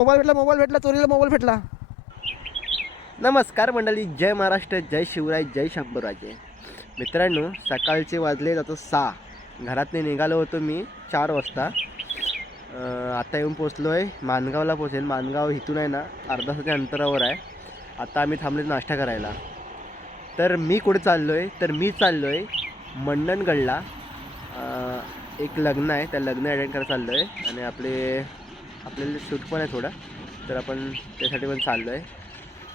Mobile भेटला चोरीला mobile भेटला. नमस्कार मंडळी, जय महाराष्ट्र, जय शिवराय, जय शंभूराजे. मित्रांनो, सकाळचे वाजले आता 6. घरातने निघालो होतो मी 4 वाजता. आता येऊन पोचलो आहे माणगावला. पोचेल माणगाव इथून आहे ना अर्धा तासाच्या अंतरावर आहे. आता आम्ही थांबले नाश्ता करायला. तर मी कुठे चाललो आहे, तर मी चाललो आहे मंडणगडला. एक लग्न आहे, त्या लग्न अटेंड करायला चाललो आहे आणि आपल्याला शूट पण आहे थोडं, तर आपण त्यासाठी पण चाललो आहे.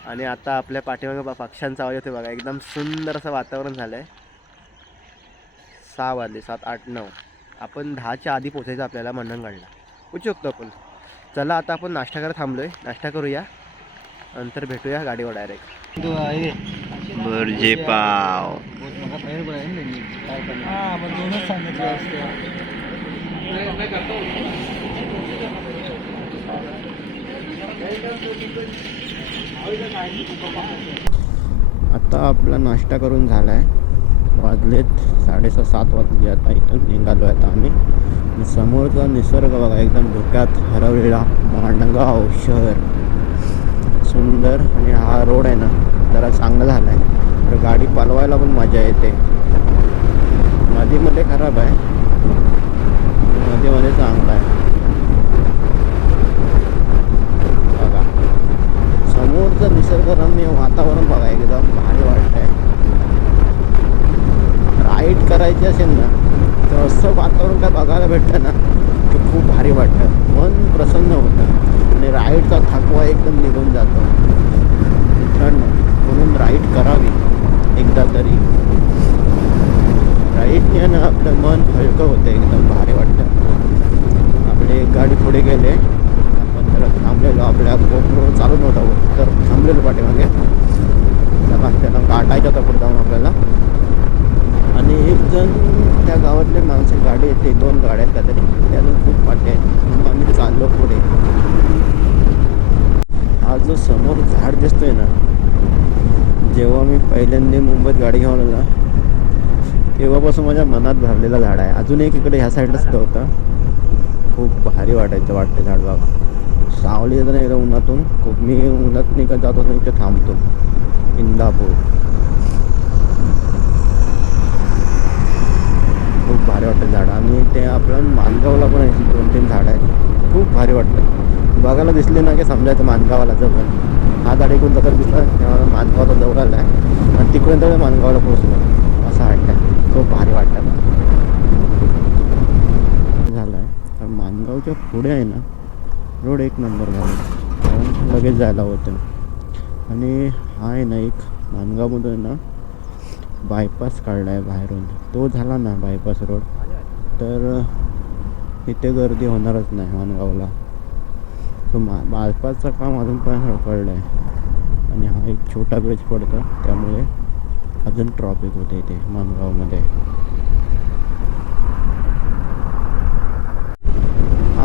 आणि आता आपल्या पाठीमागे पक्ष्यांचा आवाज येतो बघा. एकदम सुंदर असं वातावरण झालं आहे. 6 वाजले, 7, 8, 9. आपण 10च्या आधी पोचायचं आपल्याला मंडणगडला. पोचू शकतो आपण. चला आता आपण नाश्ता करायला थांबलो आहे, नाश्ता करूया, नंतर भेटूया गाडीवर डायरेक्ट. भुर्जी पाव. आता आपला नाश्ता करून झाला आहे. वाजलेत 6:30, 7 वाजले. आता इथून निघालो आहे आता आम्ही. समोरचा निसर्ग बघा, एकदम धुक्यात हरवलेला माणगाव शहर सुंदर. आणि हा रोड आहे ना जरा चांगला झाला आहे, तर गाडी पालवायला पण मजा येते. मध्ये खराब आहे, मध्ये चांगला आहे. बघा समोरचं निसर्गरम्य वातावरण बघा, एकदम भारी वाटत आहे. राईड करायची असेल ना तर असं वातावरण काय बघायला भेटतं ना की खूप भारी वाटतं, मन प्रसन्न होतं आणि राईडचा थकवा एकदम निघून जातो. मित्रांनो, म्हणून राईड करावी एकदा तरी. राईडने ना आपलं मन हलकं होतं, एकदम भारी वाटतं. आपले एक गाडी पुढे गेले, आपण जरा थांबलेलो. आपल्या गोप्रो चालू नव्हता तर थांबलेलो पाठीमागे. त्याला गाठायचं होता पुढे जाऊन आपल्याला. आणि एक जण त्या गावातले माणसं गाडी येते, 2 गाड्या आहेत काहीतरी, त्यातून खूप पाठी आहेत. म्हणून आम्ही चाललो पुढे. हा जो समोर झाड दिसतोय ना, जेव्हा मी पहिल्यांदा मुंबईत गाडी घेऊन आलो ना तेव्हापासून माझ्या मनात भरलेला झाड आहे. अजून एक इकडे ह्या साईडला सुद्धा होता. खूप भारी वाटते झाड बघा. सावली येतं ना एकदा उन्हातून. खूप मी उन्हात निघत जातो ना इथे थांबतो. इंदापूर खूप भारी वाटतं झाड. आणि ते आपलं माणगावला पण 2-3 झाड आहेत, खूप भारी वाटतं. बघायला दिसले ना की समजायचं माणगावाला जवळ. हा झाड एकूण जवळ दिसला तेव्हा माणगावाला जवळ आला आहे आणि तिकडून तर माणगावाला पोहोचलो असं वाटतं. खूप भारी वाटतं झालं आहे. तर माणगावच्या पुढे आहे ना रोड एक नंबर झाला, लगेच जायला होतं. आणि हा आहे ना एक माणगावमधून ना बायपास काढला आहे बाहेरून. तो झाला ना बायपास रोड तर इथे गर्दी होणारच नाही माणगावला. तो बायपासचं काम अजून पण कळलं आहे. आणि हा एक छोटा ब्रिज पडतो, त्यामुळे अजून ट्रॉफिक होते इथे माणगावमध्ये.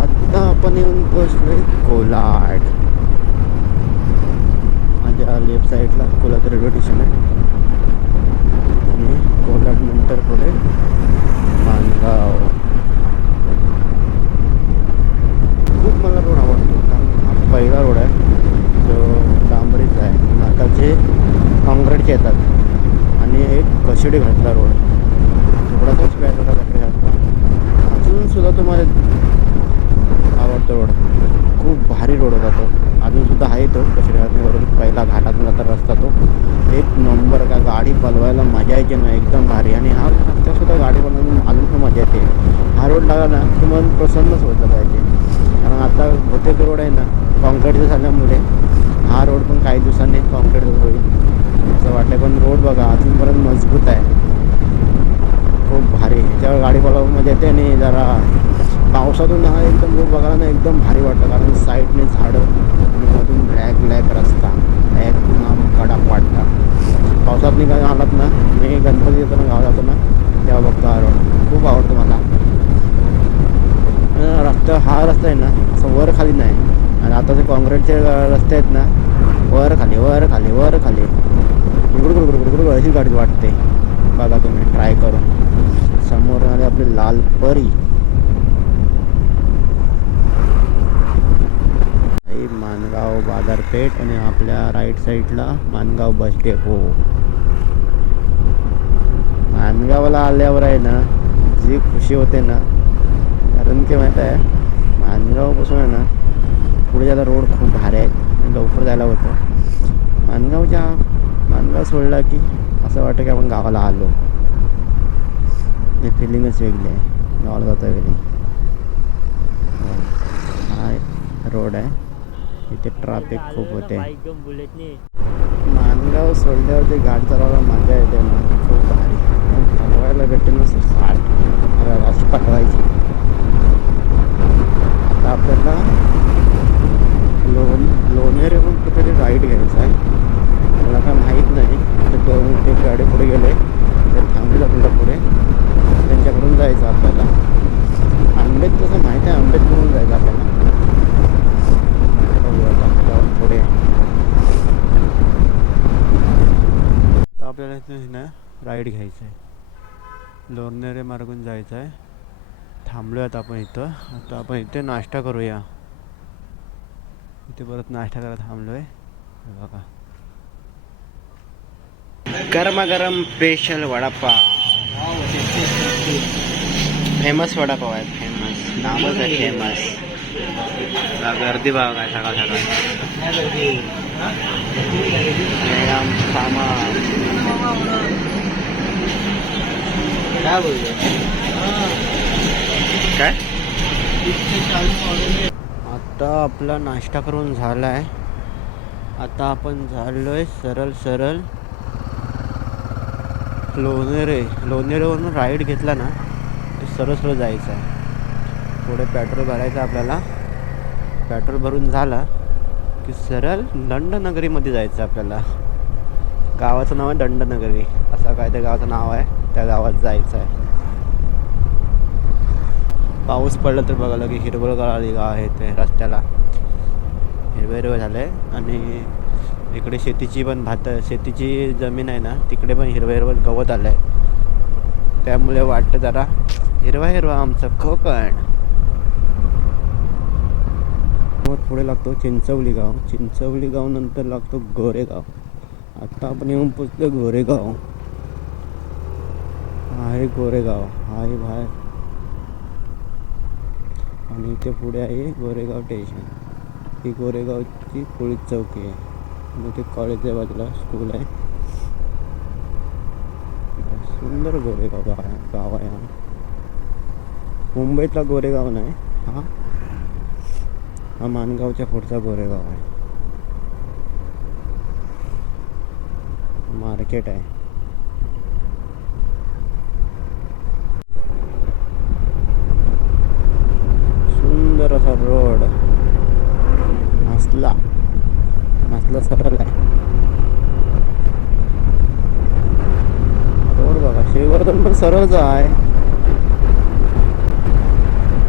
आता आपण येऊन पोचलोय कोलाड. माझ्या लेफ्ट साईडला कोलाड रेल्वे स्टेशन आहे आणि कोलाड नंतर पुढे माणगाव. खूप मला रोड आवडतो, कारण हा पहिला रोड आहे जो डांबरीचा आहे. नाकाचे काँक्रीटचे येतात आणि एक कशिडी घातला रोड, थोडासाच व्याजाचा कशिडी घातला. अजून सुद्धा तुम्हाला आवडतो रोड. खूप भारी रोड होता तो, अजूनसुद्धा आहे तो कशिडी घातल्यावरून. पहिला घाटातून आता रस्ता तो एक नंबर. का गाडी पलवायला मजा यायची ना, एकदम भारी. आणि हा रस्त्यासुद्धा गाडी बनवून अजून पण मजा येते. हा रोड लागला ना की मन प्रसन्नच होतं पाहिजे. कारण आता बहुतेक रोड आहे ना कॉन्क्रीटचं झाल्यामुळे हा रोड पण काही दिवसांनी कॉन्क्रीट होईल असं वाटतं. पण रोड बघा अजूनपर्यंत मजबूत आहे, खूप भारी. ह्याच्यावर गाडी पलवायला मजा येते. आणि जरा पावसातून हा एकदम रोड बघायला ना एकदम भारी वाटतं, कारण साईडने झाडं आणि मधून ब्लॅक रस्ता, एकदम कडक वाटतं. पावसात निघायला आलात ना, मी गणपती येताना गावात जातो ना तेव्हा बघतो हा रोड. खूप आवडतो मला रस्ता. हा रस्ता आहे ना असं वर खाली नाही. आणि आता जे कॉन्क्रीटचे रस्ते आहेत ना वर खाली गुडगुड अशी गाडी वाटते. बघा तुम्ही ट्राय करून. समोर आले आपली लाल परी. ही माणगाव बाजारपेठ आणि आपल्या राईट साईडला माणगाव बस डेपो. माणगावला आल्यावर आहे ना जी खुशी होते ना, कारण की माहीत आहे माणगावपासून आहे ना पुढे जायला रोड खूप भारी आहेत आणि लवकर जायला होतं. माणगाव सोडला की असं वाटतं की आपण गावाला आलो. हे फिलिंगच वेगळी आहे गावाला जाता वेळी. हा रोड आहे, इथे ट्रॅफिक खूप होते. माणगाव सोडल्यावरती गाडी चालवायला मजा येते ना, खूप भारी. पटवायला भेटेल ना 60 अशी पटवायची. आता आपल्याला लोणेरेहून कुठेतरी राईड घ्यायचं आहे. मला काय माहीत नाही. ते गाडी पुढे गेले ते थांबले आपल्याला पुढे, त्यांच्याकडून जायचं आपल्याला. आंबेत तसं माहीत आहे, आंबेत म्हणून जायचं आपल्याला. जाऊन पुढे तर आपल्याला इथे ना राईड घ्यायचं आहे. लोणेरे मार्गून जायचं आहे. थांबलो आहेत आपण इथं. आता आपण इथे नाश्ता करूया. इथे परत नाश्ता करायला थांबलो आहे. बघा गरमागरम स्पेशल वडापाव, फेमस वडापाव आहे. फेमस नामच आहे फेमस. गर्दी बघा काय सकाळ सकाळ. काय आता आपला नाश्ता करून झाला आहे. आता आपण झालोय सरळ लोणेरेवरून राईड घेतला ना ते सरळ जायचं आहे. पुढे पेट्रोल भरायचं आपल्याला. पेट्रोल भरून झाला की सरळ दंडनगरीमध्ये जायचं आपल्याला. गावाचं नाव आहे दंडनगरी, असं काय त्या गावाचं नाव आहे. त्या गावात जायचं आहे. पाऊस पडला तर बघायला की हिरवळ आली आहे ते रस्त्याला, हिरवं झालंय. आणि इकडे शेतीची जमीन आहे ना, तिकडे पण हिरवं गवत आलंय. त्यामुळे वाटतं जरा हिरवा आमचं कोकण. पुढे लागतो चिंचवली गाव नंतर लागतो गोरेगाव. आता आपण येऊन पोचलो गोरेगाव. आहे गोरेगाव आहे बाहेर, आणि इथे पुढे आहे गोरेगाव स्टेशन. ही गोरेगावची पोलीस चौकी आहे. मोठी कॉलेजच्या बाजूला स्कूल आहे. सुंदर गोरेगाव गाव आहे. मुंबईतला गोरेगाव नाही हा माणगावच्या पुढचा गोरेगाव आहे. मार्केट आहे. सुंदर असा रोड, मसला सरळ आहे. रोड बघा, श्रीवर्धन पण सरळच आहे.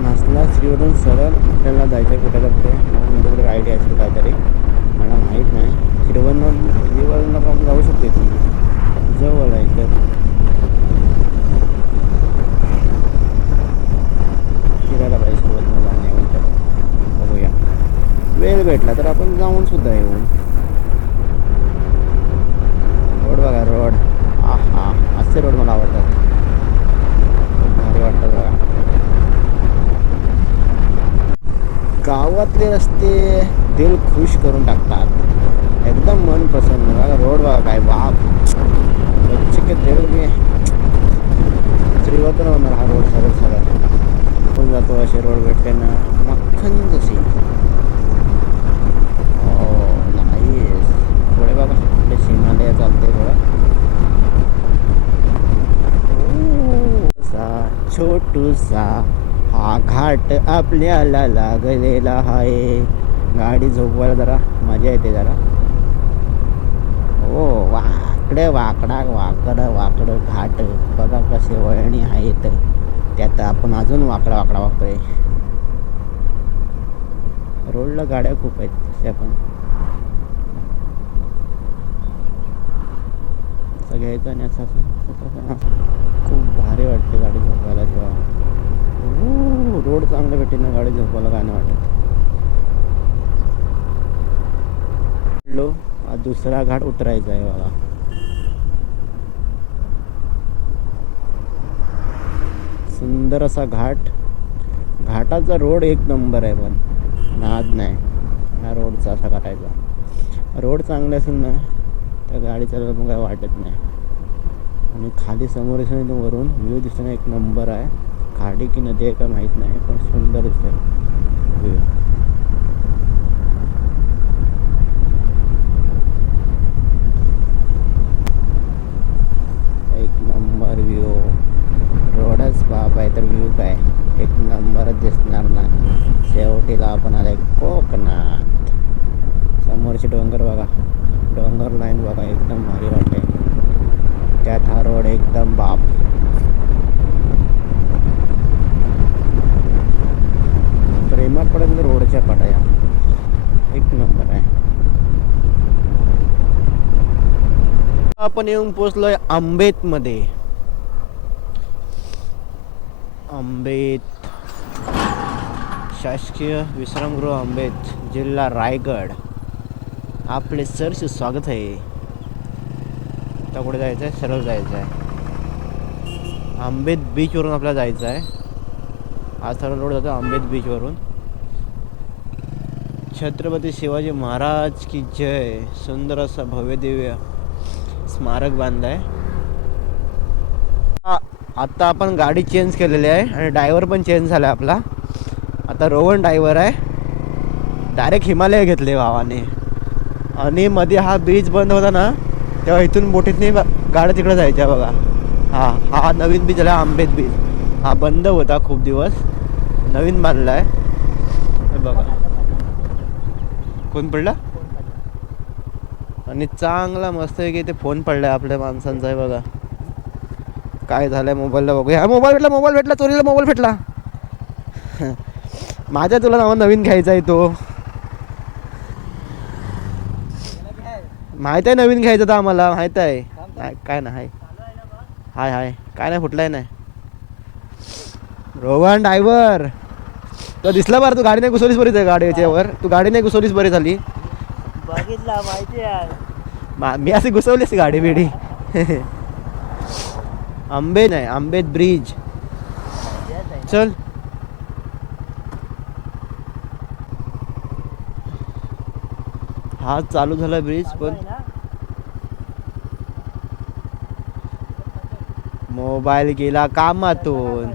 मसला श्रीवर्धन सरळ आपल्याला जायचं कुठे करते म्हणजे आयडिया असेल काहीतरी, मला माहीत नाही. श्रीवर्धनला पण जाऊ शकते तुम्ही, जवळ आहे तर. फिरायला पाहिजे श्रीवर्धनला जाण्यावर. बघूया वेळ भेटला तर आपण जाऊन सुद्धा येऊन. रोड बघा रोड, हा असे रोड मला आवडतात, खूप भारी वाटतात बघा. गावातले रस्ते दिल खुश करून टाकतात, एकदम मन प्रसन्न. बघा रोड बघा काय बाप, बच्चे के दिल में श्रीवर्धन होणार हा रोड. सरळ आपण जातो असे रोड भेटले ना मक्खन जशी. नाईस. पुढे बघा आपले हिमालय चालते थोडं. छोटूसा हा घाट आपल्याला लागलेला आहे. गाडी झोपवायला जरा मजा येते जरा. हो वाकडं घाट बघा कसे वळणी आहेत. त्यात आपण अजून वाकडा वागतोय. रोडला गाड्या खूप आहेत तशा पण. असं घ्यायचं आणि असं खूप भारी वाटते गाडी झोपायला जेव्हा. रोड चांगलं भेटेल ना गाडी झोपायला काय नाही वाटत. दुसरा घाट उतरायचा आहे बघा. सुंदर असा घाट. घाटाचा रोड एक नंबर आहे, पण नाद नाही ह्या रोडचा असा काटायचा. रोड चांगले असेल ना त्या गाडी चालवायला पण काय वाटत नाही. आणि खाली समोर वरून व्ह्यू दिसताना एक नंबर आहे. खाडी की नदी आहे का माहीत नाही, पण सुंदर दिसतंय व्ह्यू. एक नंबर व्ह्यू. रोडच बाप आहे तर व्ह्यू काय एक नंबरच दिसणार ना. शेवटीला आपण आले कोकणात. समोरचे डोंगर बघा, डोंगर लाईन बघा, एकदम भारी वाटते. त्यात हा रोड एकदम बाप. प्रेमापर्यंत रोडच्या पाटाया एक नंबर आहे. आपण येऊन पोचलोय आंबेत मध्ये. आंबेत शासकीय विश्रामगृह आंबेत, जिल्हा रायगड. आपले सरचे स्वागत आहे. आता कुठे जायचं आहे? सरळ जायचं आहे. आंबेत बीचवरून आपल्याला जायचं आहे. हा सरळ रोड जातो आंबेत बीचवरून. छत्रपती शिवाजी महाराज की जय. सुंदर असा भव्य दिव्य स्मारक बांधलं आहे. आता आपण गाडी चेंज केलेली आहे आणि ड्रायव्हर पण चेंज झाला आहे आपला. आता रोहन ड्रायव्हर आहे. डायरेक्ट हिमालय घेतले भावाने. आणि मध्ये हा ब्रिज बंद होता ना, तेव्हा इथून बोटीतनी गाड्या तिकडे जायच्या बघा. हा नवीन बीच झाला आंबेत बीच. हा बंद होता खूप दिवस, नवीन बांधला आहे बघा. कोण पडला? आणि चांगला मस्त आहे की ते फोन पडलाय आपल्या माणसांचा आहे बघा. काय झालंय मोबाईलला बघू. हा मोबाईल भेटला चोरीला मोबाईल भेटला. माझ्या तुला नाव नवीन घ्यायचा आहे तो. माहित आहे नवीन घ्यायचं तर आम्हाला माहित आहे. काय ना हाय हाय काय नाही फुटलाय नाही. रोहन ड्रायव्हर तो दिसला बरं. तू गाडी नाही घुसवलीस बरीच आहे गाडीच्यावर. तू गाडी नाही घुसवलीस बरी झाली. बघितला माहिती आहे. मी अशी घुसवलीस गाडी बिडी. आंबे नाही आंबेत ब्रिज. चल हा चालू झाला ब्रिज, पण मोबाईल गेला कामातून.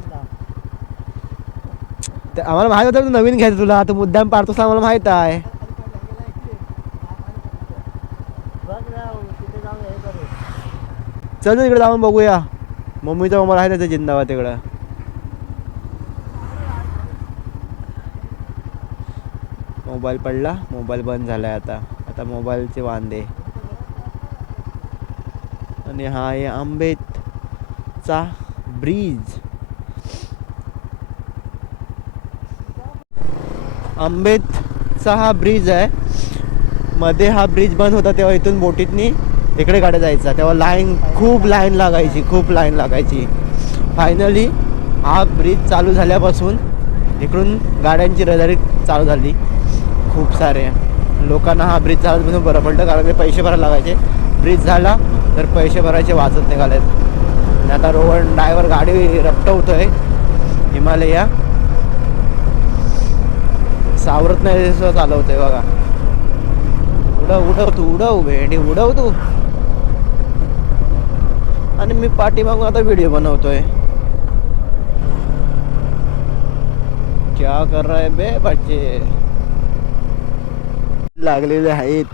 आम्हाला माहित होतं नवीन घ्यायचं तुला. तू मुद्दाम पाडतोस आम्हाला माहित आहे. चल तिकडे जाऊन बघूया. मम्मीचा मोबाईल आहे त्याचा जिंदाबाद तिकडं. मोबाईल पडला, मोबाईल बंद झालाय आता मोबाईलचे वांदे. आणि हा आहे आंबेतचा ब्रिज. आंबेतचा हा ब्रिज आहे. मध्ये हा ब्रिज बंद होता तेव्हा इथून बोटीतनी इकडे गाड्या जायचा. तेव्हा खूप लाईन लागायची. फायनली हा ब्रिज चालू झाल्यापासून इकडून गाड्यांची रहदारी चालू झाली. खूप सारे लोकांना हा ब्रिज झाल्यापासून बरं पडलं, कारण ते पैसे भरायला लागायचे. ब्रिज झाला तर पैसे भरायचे वाचत निघालेत. आणि आता रोहन ड्रायव्हर गाडी रपटवतोय. हिमालया सावरत नाही चालवतोय बघा. उडव भेंडी उडव तू. आणि मी पाठीमागून आता व्हिडिओ बनवतोय. क्या कर रहा है बे बच्चे. लागलेले आहेत.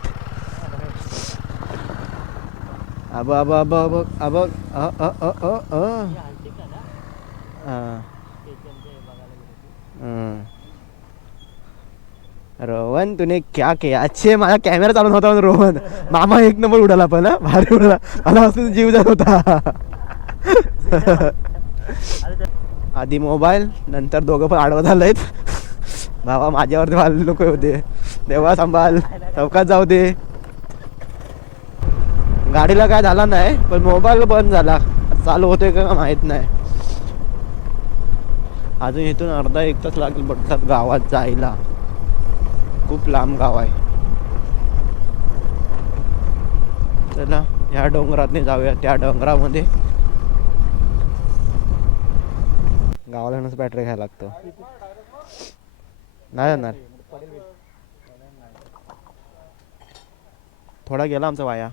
रोहन तूने क्या किया. अच्छे माझा कॅमेरा चालून होता रोहन. मामा एक नंबर उडाला पण भारी उडाला. मला असं जीव जात होता. आधी मोबाईल, नंतर दोघं पण आडवं झालंय. भावा माझ्यावरती वाले लोक होते. तेव्हा सांभाळ, चौकात जाऊ दे. गाडीला काय झाला नाही, पण मोबाईल बंद झाला. चालू होतोय का माहित नाही. अजून इथून अर्धा एक तास लागेल बघतात गावात जायला. खूप लांब गाव आहे. चला ह्या डोंगरातने जाऊया त्या डोंगरामध्ये. गावाला येण्यास बॅटरी घ्यायला लागतो. नाही जाणार. थोडा गेला आमचा वाया.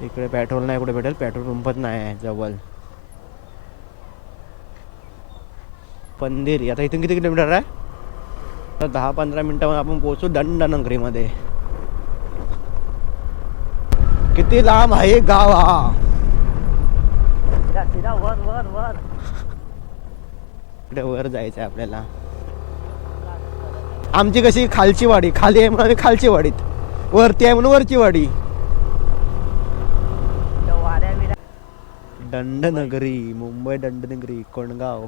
इकडे पेट्रोल नाही कुठे भेटेल. पेट्रोल पंप पण नाही आहे जवळ. पंधेरी आता इथून किती किलोमीटर आहे? तर 10-15 मिनिटामध्ये आपण पोहोचू दंडनगरीमध्ये. किती लांब आहे गाव हा. वर वर वर इकडे वर जायचं आहे आपल्याला. आमची कशी खालची वाडी, खाली आहे म्हणून खालची वाडीत, वरती आहे म्हणून वरची वाडी. दंडनगरी, मुंबई दंडनगरी, कोंडगाव.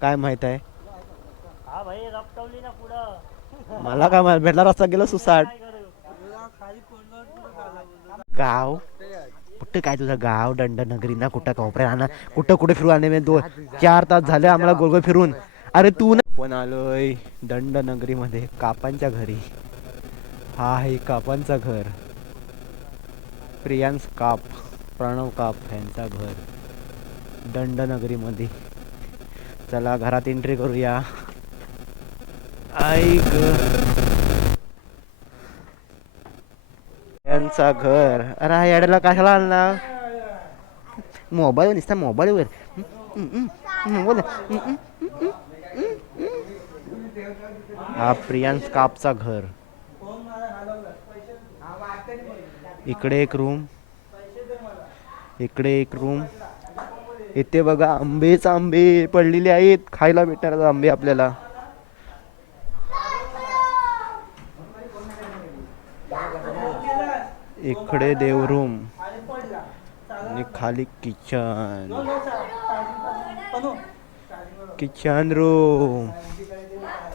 काय माहित आहे? हा भाई रपटवली ना पुढं. मला काय माहित, भेटला रस्ता गेला सुसाट. गाव कुठं काय तुझं गाव? दंडनगरी ना कुठं कोपऱ्या राहणार, कुठं कुठे फिरू आले मी 2-4 तास झाले आम्हाला गोलगोल फिरून. अरे तू ना पण आलोय दंडनगरी मध्ये कापांच्या घरी. हा आहे कापांचा घर. प्रियांश काप, प्रणव काप यांचा घर दंडनगरी मध्ये. चला घरात एंट्री करूया. ऐक यांचा घर. अरे हा याडला कशाला आणला? मोबाईल नुसता मोबाईलवर बोल. हा प्रियांश कापचा घर. इकडे एक रूम, इकडे एक रूम. इथे बघा आंबेच आंबे पडलेले आहेत, खायला भेटणार आंबे आपल्याला. इकडे देवरूम आणि खाली किचन. Kitchen room.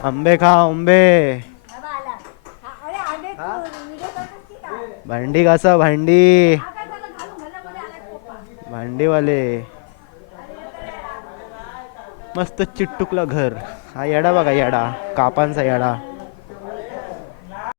आंबे खा आंबे. भांडी घासा भांडी. भांडीवाले. मस्त चिटटुकला घर. हा येडा बघा, येडा कापांचा येडा.